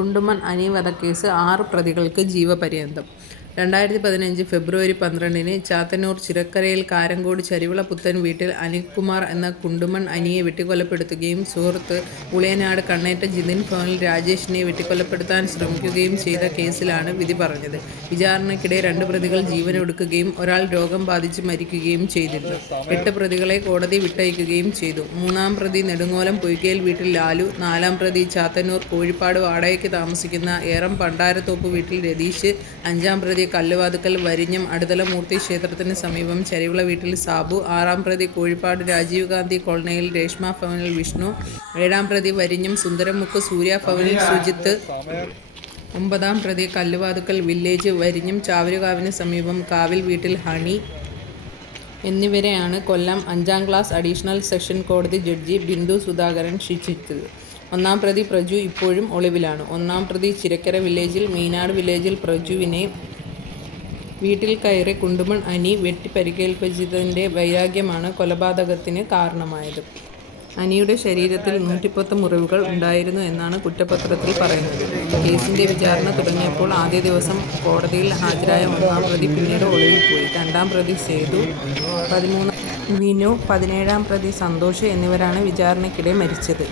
കുണ്ടുമൺ അനി വധക്കേസ് 6 പ്രതികൾക്ക് ജീവപര്യന്തം. 2015 ഫെബ്രുവരി 12-ന് ചാത്തന്നൂർ ചിറക്കരയിൽ കാരങ്കോട് ചരിവിള പുത്തൻ വീട്ടിൽ അനിൽകുമാർ എന്ന കുണ്ടുമൺ അനിയെ വെട്ടിക്കൊലപ്പെടുത്തുകയും സുഹൃത്ത് ഉളിയനാട് കണ്ണേറ്റ ജിതിൻ ഭവനിൽ രാജേഷിനെ വെട്ടിക്കൊലപ്പെടുത്താൻ ശ്രമിക്കുകയും ചെയ്ത കേസിലാണ് വിധി പറഞ്ഞത്. വിചാരണയ്ക്കിടെ 2 പ്രതികൾ ജീവനൊടുക്കുകയും ഒരാൾ രോഗം ബാധിച്ച് മരിക്കുകയും ചെയ്തിരുന്നു. 8 പ്രതികളെ കോടതി വിട്ടയക്കുകയും ചെയ്തു. 3-ാം പ്രതി നെടുങ്ങോലം പൊയ്കയിൽ വീട്ടിൽ ലാലു, 4-ാം പ്രതി ചാത്തന്നൂർ കോഴിപ്പാട് വാടകയ്ക്ക് താമസിക്കുന്ന ഏറം പണ്ടാരത്തോപ്പ് വീട്ടിൽ രതീഷ്, 5-ാം പ്രതി കല്ലുവാതുക്കൽ വരിഞ്ഞം അടുതലമൂർത്തി ക്ഷേത്രത്തിന് സമീപം ചരിവിള വീട്ടിൽ സാബു, 6-ാം പ്രതി കോഴിപ്പാട് രാജീവ് ഗാന്ധി കോളനിയിൽ രേഷ്മ ഭവനിൽ വിഷ്ണു, 7-ാം പ്രതി വരിഞ്ഞം സുന്ദരമുക്ക് സൂര്യ ഭവനിൽ സുജിത്ത്, 9-ാം പ്രതി കല്ലുവാതുക്കൽ വില്ലേജ് വരിഞ്ഞം ചാവരുകാവിന് സമീപം കാവിൽ വീട്ടിൽ ഹണി എന്നിവരെയാണ് കൊല്ലം 5-ാം ക്ലാസ് അഡീഷണൽ സെഷൻ കോടതി ജഡ്ജി ബിന്ദു സുധാകരൻ ശിക്ഷിച്ചത്. 1-ാം പ്രതി പ്രജു ഇപ്പോഴും ഒളിവിലാണ്. 1-ാം പ്രതി ചിറക്കര വില്ലേജിൽ മീനാട് വില്ലേജിൽ പ്രജുവിനെ വീട്ടിൽ കയറി കുണ്ടുമൺ അനി വെട്ടി പരിക്കേൽപ്പിച്ചതിൻ്റെ വൈരാഗ്യമാണ് കൊലപാതകത്തിന് കാരണമായത്. അനിയുടെ ശരീരത്തിൽ 110 മുറിവുകൾ ഉണ്ടായിരുന്നു എന്നാണ് കുറ്റപത്രത്തിൽ പറയുന്നത്. കേസിൻ്റെ വിചാരണ തുടങ്ങിയപ്പോൾ ആദ്യ ദിവസം കോടതിയിൽ ഹാജരായ 1-ാം പ്രതി പിന്നീട് ഒളിവിൽ പോയി. 2-ാം പ്രതി സേതു, 13-ാം വിനു, 17-ാം പ്രതി സന്തോഷ് എന്നിവരാണ് വിചാരണയ്ക്കിടെ മരിച്ചത്.